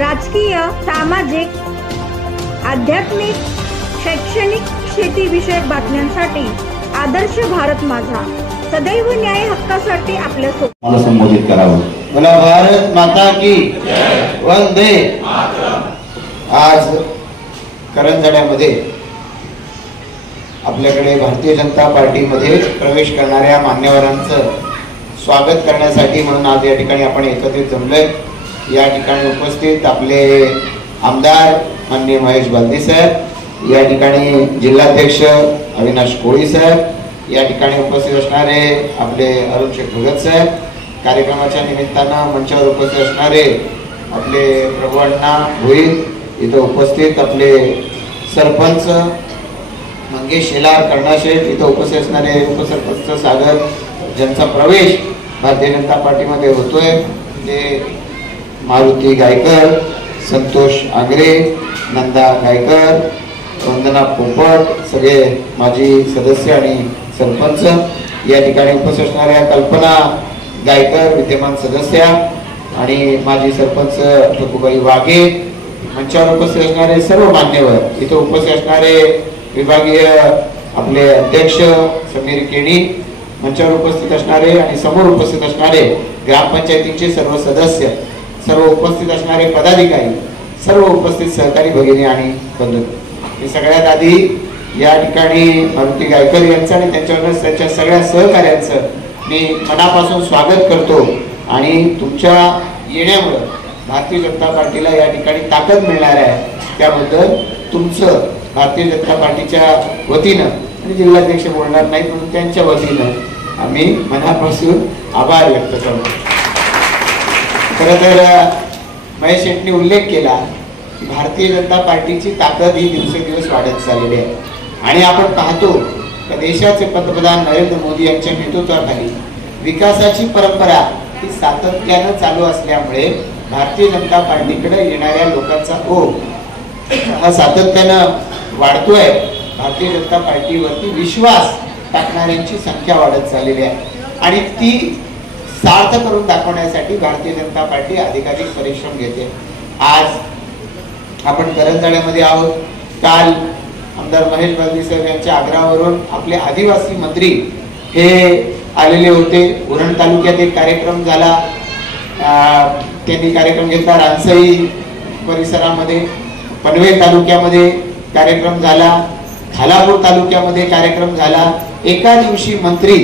राजकीय, सामाजिक, आध्यात्मिक, शैक्षणिक, शेतीविषयक बातम्यांसाठी आदर्श भारत माझा सदैव न्याय हक्कासाठी आपल्यासोबत मला संबोधित करावं। बोला भारत माता की वंदे मातरम। आज करंजण्यामध्ये आपल्याकडे भारतीय जनता पार्टीमध्ये प्रवेश करणाऱ्या मान्यवरांचं स्वागत करण्यासाठी म्हणून आज या ठिकाणी आपण एकत्रित जमलोय। या ठिकाणी उपस्थित आपले आमदार माननीय महेश बलदी साहेब, या ठिकाणी जिल्हाध्यक्ष अविनाश कोळी साहेब, या ठिकाणी उपस्थित असणारे आपले अरुण शेख भगत साहेब, कार्यक्रमाच्या निमित्तानं मंचावर उपस्थित असणारे आपले प्रभू अण्णा भोईर, इथं उपस्थित आपले सरपंच मंगेश शेलार कर्णाशेठ, इथं उपस्थित असणारे उपसरपंच सागर, ज्यांचा प्रवेश भारतीय जनता पार्टीमध्ये होतोय ते मारुती गायकर, संतोष आंग्रे, नंदा गायकर, वंदना पोपट, सगळे माजी सदस्य आणि सरपंच, या ठिकाणी उपस्थित असणाऱ्या कल्पना गायकर विद्यमान सदस्या आणि माजी सरपंच ठकुबाई वाघे, मंचावर उपस्थित असणारे सर्व मान्यवर, इथे उपस्थित असणारे विभागीय आपले अध्यक्ष समीर केणी, मंचावर उपस्थित असणारे आणि समोर उपस्थित असणारे ग्रामपंचायतीचे सर्व सदस्य, सर्व उपस्थित असणारे पदाधिकारी, सर्व उपस्थित सहकारी भगिनी आणि बंधू, मी सगळ्यात आधी या ठिकाणी मारुती गायकर यांचं आणि त्यांच्या सगळ्या सहकार्यांचं मी मनापासून स्वागत करतो आणि तुमच्या येण्यामुळे भारतीय जनता पार्टीला या ठिकाणी ताकद मिळणार आहे, त्याबद्दल तुमचं भारतीय जनता पार्टीच्या वतीनं आणि जिल्हाध्यक्ष बोलणार नाही म्हणून त्यांच्या वतीनं आम्ही मनापासून आभार व्यक्त करतो। खरं तर महेश शेट्टींनी उल्लेख केला की भारतीय जनता पार्टीची ताकद ही दिवसेंदिवस वाढत चाललेली आहे आणि आपण पाहतो की देशाचे पंतप्रधान नरेंद्र मोदी यांच्या नेतृत्वाखाली विकासाची परंपरा ही सातत्यानं चालू असल्यामुळे भारतीय जनता पार्टीकडे येणाऱ्या लोकांचा ओघ हा सातत्यानं वाढतोय। भारतीय जनता पार्टीवरती विश्वास टाकणाऱ्यांची संख्या वाढत चाललेली आहे आणि ती सार्थ करून दाखवण्यासाठी भारतीय जनता पार्टी अधिकाधिक परिश्रम घेते। आज आपण करंजण्यामध्ये आहोत। काल आमदार महेश बलदी साहेब यांच्या आग्रहावरून आपले आदिवासी मंत्री हे आलेले होते। उरण तालुक्यात एक कार्यक्रम झाला, त्यांनी कार्यक्रम घेतला रानसई परिसरामध्ये, पनवेल तालुक्यामध्ये कार्यक्रम झाला, खालापूर तालुक्यामध्ये कार्यक्रम झाला। एका दिवशी मंत्री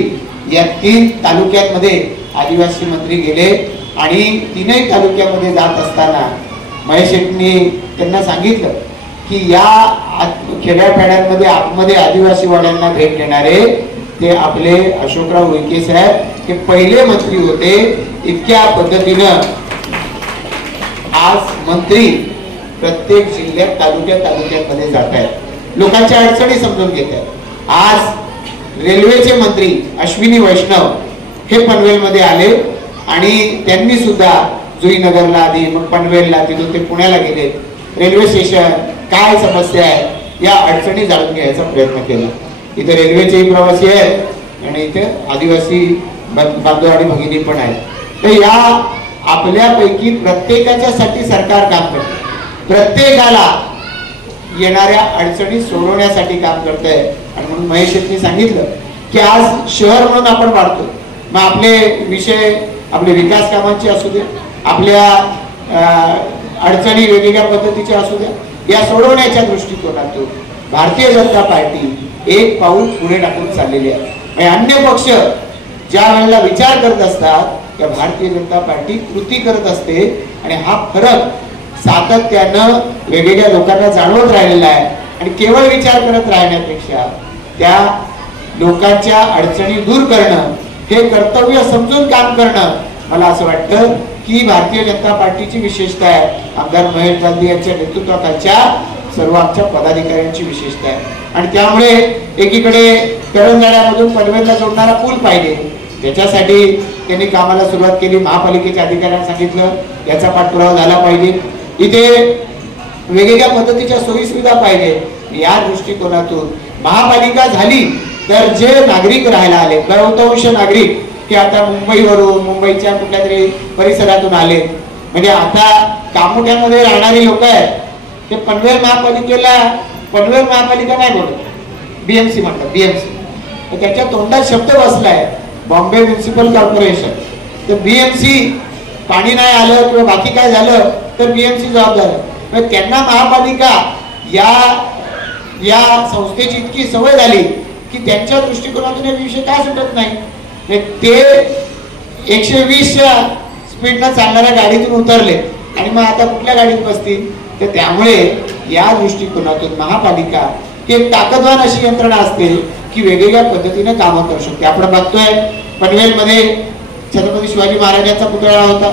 या 3 तालुक्यांमध्ये आदिवासी मंत्री गेले आणि 3ही तालुक्यामध्ये जात असताना महेश शेट्टींनी त्यांना सांगितलं की या खेड्यापाड्यांमध्ये आतमध्ये आदिवासी वाड्यांना भेट देणारे ते आपले अशोकराव उईके साहेब हे पहिले मंत्री होते। इतक्या पद्धतीनं आज मंत्री प्रत्येक जिल्ह्यात तालुक्यामध्ये जात आहेत, लोकांच्या अडचणी समजून घेत आहेत। आज रेल्वेचे मंत्री अश्विनी वैष्णव हे पनवेलमध्ये आले आणि त्यांनी सुद्धा जुईनगरला आधी मग पनवेलला, तिथून ते पुण्याला गेले, रेल्वे स्टेशन काय समस्या आहे या अडचणी जाणून घ्यायचा प्रयत्न केला। इथे रेल्वेचेही प्रवासी आहेत आणि इथे आदिवासी बांधव आणि भगिनी पण आहेत। तर या आपल्यापैकी प्रत्येकाच्यासाठी सरकार काम करते, प्रत्येकाला येणाऱ्या अडचणी सोडवण्यासाठी काम करतंय आणि म्हणून महेश शेट्टींनी सांगितलं की आज शहर म्हणून आपण वाढतो, मग आपले विषय आपले विकास कामांचे असू दे, आपल्या अडचणी वेगवेगळ्या पद्धतीचे असू द्या, या सोडवण्याच्या दृष्टिकोनातून भारतीय जनता पार्टी एक पाऊल पुढे टाकून चाललेली आहे। अन्य पक्ष ज्या वेळेला विचार करत असतात त्या भारतीय जनता पार्टी कृती करत असते आणि हा फरक सातत्यानं वेगवेगळ्या लोकांना जाणवत राहिलेला आहे आणि केवळ विचार करत राहण्यापेक्षा त्या लोकांच्या अडचणी दूर करणं हे कर्तव्य समजून काम करणं, मला असं वाटतं की भारतीय जनता पार्टीची विशेषता आहे। आमदार महेश बलदी यांच्या नेतृत्वाखालच्या सर्व आमच्या पदाधिकाऱ्यांची विशेषता आहे आणि त्यामुळे एकीकडे करंजण्यामधून पनवेलला जोडणारा पूल पाहिजे, त्याच्यासाठी त्यांनी कामाला सुरुवात केली। महापालिकेच्या अधिकाऱ्यांना सांगितलं याचा पाठपुरावा झाला पाहिजे, इथे वेगवेगळ्या पद्धतीच्या सोयी सुविधा पाहिजे। या दृष्टिकोनातून महापालिका झाली तर जे नागरिक राहायला आले, बहुतांश नागरिक की आता मुंबईवरून, मुंबईच्या कुठल्या तरी परिसरातून आले, म्हणजे आता कामोठ्यामध्ये राहणारी लोक आहेत ते पनवेल महापालिका नाही बोलत, बीएमसी म्हणतात, बीएमसी. तर त्याच्या तोंडात शब्द बसलाय बॉम्बे म्युन्सिपल कॉर्पोरेशन. तर बीएमसी पाणी नाही आलं किंवा बाकी काय झालं तर बीएमसी जबाबदार आहे. त्यांना महापालिका या संस्थेची इतकी सवय झाली की त्यांच्या दृष्टिकोनातून हे विषय काय सुटत नाही. ते 120च्या स्पीडनं चालणाऱ्या गाडीतून उतरले आणि मग आता कुठल्या गाडीत बसतील. तर त्यामुळे या दृष्टिकोनातून महापालिका ही एक ताकदवान अशी यंत्रणा असते की वेगवेगळ्या पद्धतीने कामं करू शकते. आपण बघतोय पनवेलमध्ये छत्रपती शिवाजी महाराजांचा पुतळा होता,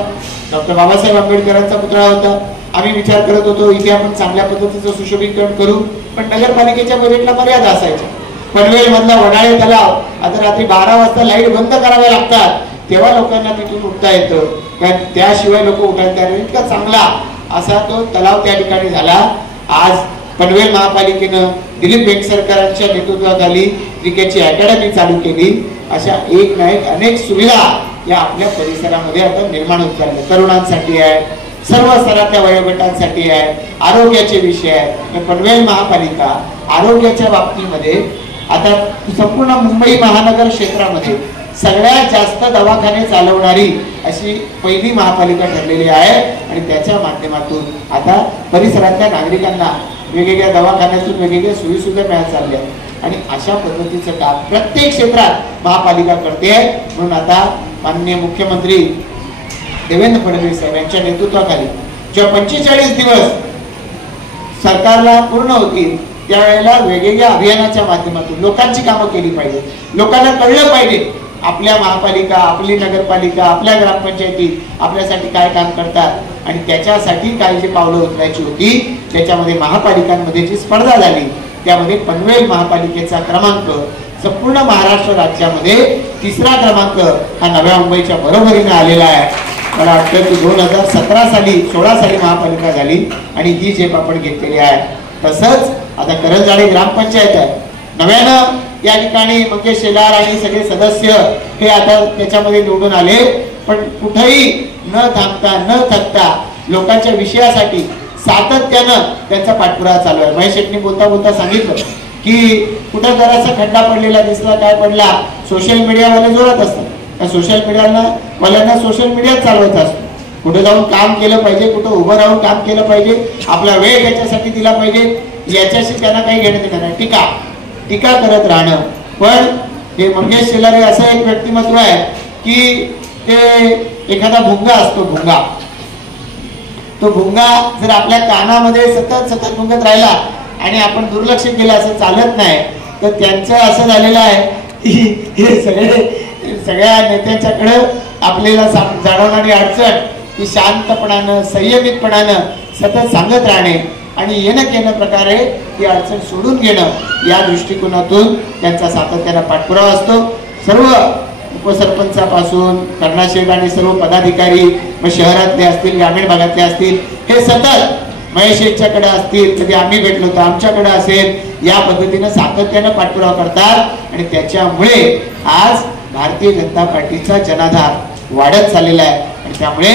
डॉक्टर बाबासाहेब आंबेडकरांचा पुतळा होता. आम्ही विचार करत होतो इथे आपण चांगल्या पद्धतीचं सुशोभीकरण करू, पण नगरपालिकेच्या बजेटला मर्यादा असायच्या. पनवेल मधला वडाळे तलाव आता रात्री 12 वाजता लाईट बंद कराव्या लागतात तेव्हा लोकांना तिथून उठता येतं, कारण त्याशिवाय लोक उठायला तयार. इतका चांगला असा तो तलाव त्या ठिकाणी झाला. आज पनवेल महापालिकेनं दिलीप वेंगसरकरांच्या नेतृत्वाखाली क्रिकेटची अकॅडमी चालू केली. अशा एक ना एक अनेक सुविधा या आपल्या परिसरामध्ये आता निर्माण होत चालल्या. तरुणांसाठी आहे, सर्व स्तरातल्या वयोगटांसाठी आहे, आरोग्याचे विषय आहे. पनवेल महापालिका आरोग्याच्या बाबतीमध्ये आता संपूर्ण मुंबई महानगर क्षेत्रामध्ये सगळ्यात जास्त दवाखाने चालवणारी अशी पहिली महापालिका ठरलेली आहे आणि त्याच्या माध्यमातून आता परिसरातल्या नागरिकांना वेगवेगळ्या दवाखान्यातून वेगवेगळ्या सोयीसुविधा मिळत चालल्या आणि अशा पद्धतीचं काम प्रत्येक क्षेत्रात महापालिका करते. म्हणून आता माननीय मुख्यमंत्री देवेंद्र फडणवीस साहेब यांच्या नेतृत्वाखाली जेव्हा 45 दिवस सरकारला पूर्ण होतील त्यावेळेला वेगवेगळ्या अभियानाच्या माध्यमातून लोकांची कामं केली पाहिजे. लोकांना कळलं पाहिजे आपल्या महापालिका, आपली नगरपालिका, आपल्या ग्रामपंचायती आपल्यासाठी काय काम करतात आणि त्याच्यासाठी काय जी पावलं उचलायची होती. त्याच्यामध्ये महापालिकांमध्ये जी स्पर्धा झाली त्यामध्ये पनवेल महापालिकेचा क्रमांक संपूर्ण महाराष्ट्र राज्यामध्ये 3रा क्रमांक हा नव्या मुंबईच्या बरोबरीने आलेला आहे. मला वाटतं की 2017 साली 16 साली महापालिका झाली आणि ही झेप आपण घेतलेली आहे. तसंच आता करंजाडे ग्रामपंचायत आहे, नव्यानं या ठिकाणी मंगेश शेलार आणि सगळे सदस्य हे आता त्याच्यामध्ये निवडून आले. पण कुठेही न थांबता न थकता लोकांच्या विषयासाठी सातत्यानं त्यांचा पाठपुरावा चालू आहे. महेश शेट्टी बोलता बोलता सांगितलं की कुठं जरासा खड्डा पडलेला दिसला, काय पडला, सोशल मीडियावाले जोरात असतात. त्या सोशल मीडियावाल्यांना सोशल मीडिया चालवत असतो. कुठे जाऊन काम केलं पाहिजे, कुठं उभं राहून काम केलं पाहिजे, आपला वेळ त्याच्यासाठी दिला पाहिजे, याच्याशी त्यांना काही घेणं देणं नाही. टीका करत राहणं. पण हे मंगेश शेलार असं एक व्यक्तिमत्व आहे की ते एखादा भुंगा असतो, भुंगा, तो भुंगा जर आपल्या कानामध्ये सतत भुंगत राहिला आणि आपण दुर्लक्ष केलं असं चालत नाही. तर त्यांचं असं झालेलं आहे की हे सगळ्या नेत्यांच्याकडे आपल्याला जाणवणारी अडचण की शांतपणानं संयमितपणानं सतत सांगत राहणे आणि येणं प्रकारे ही अडचण सोडून घेणं या दृष्टिकोनातून त्यांचा सातत्यानं पाठपुरावा असतो. सर्व उपसरपंचापासून कर्णाशेठ आणि सर्व पदाधिकारी मग शहरातले असतील, ग्रामीण भागातले असतील, हे सतत महेश शेठच्याकडे असतील, कधी आम्ही भेटलो तर आमच्याकडे असेल, या पद्धतीनं सातत्यानं पाठपुरावा करतात आणि त्याच्यामुळे आज भारतीय जनता पार्टीचा जनाधार वाढत चाललेला आहे. आणि त्यामुळे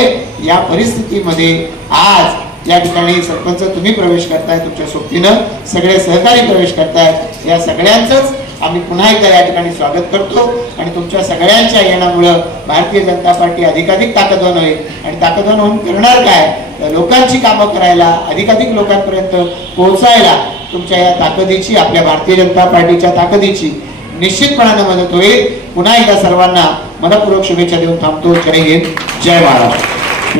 या परिस्थितीमध्ये आज या ठिकाणी सरपंच तुम्ही प्रवेश करताय, तुमच्या सोबतीनं सगळे सहकारी प्रवेश करतायत. या सगळ्यांचंच आम्ही पुन्हा एकदा या ठिकाणी स्वागत करतो आणि तुमच्या सगळ्यांच्या येण्यामुळं भारतीय जनता पार्टी अधिकाधिक ताकदवान होईल. आणि ताकदवान होऊन करणार काय, लोकांची कामं करायला, अधिकाधिक लोकांपर्यंत पोहोचायला तुमच्या या ताकदीची, आपल्या भारतीय जनता पार्टीच्या ताकदीची निश्चितपणाने मदत होईल. पुन्हा एकदा सर्वांना मनपूर्वक शुभेच्छा देऊन थांबतो. जय हिंद, जय महाराष्ट्र.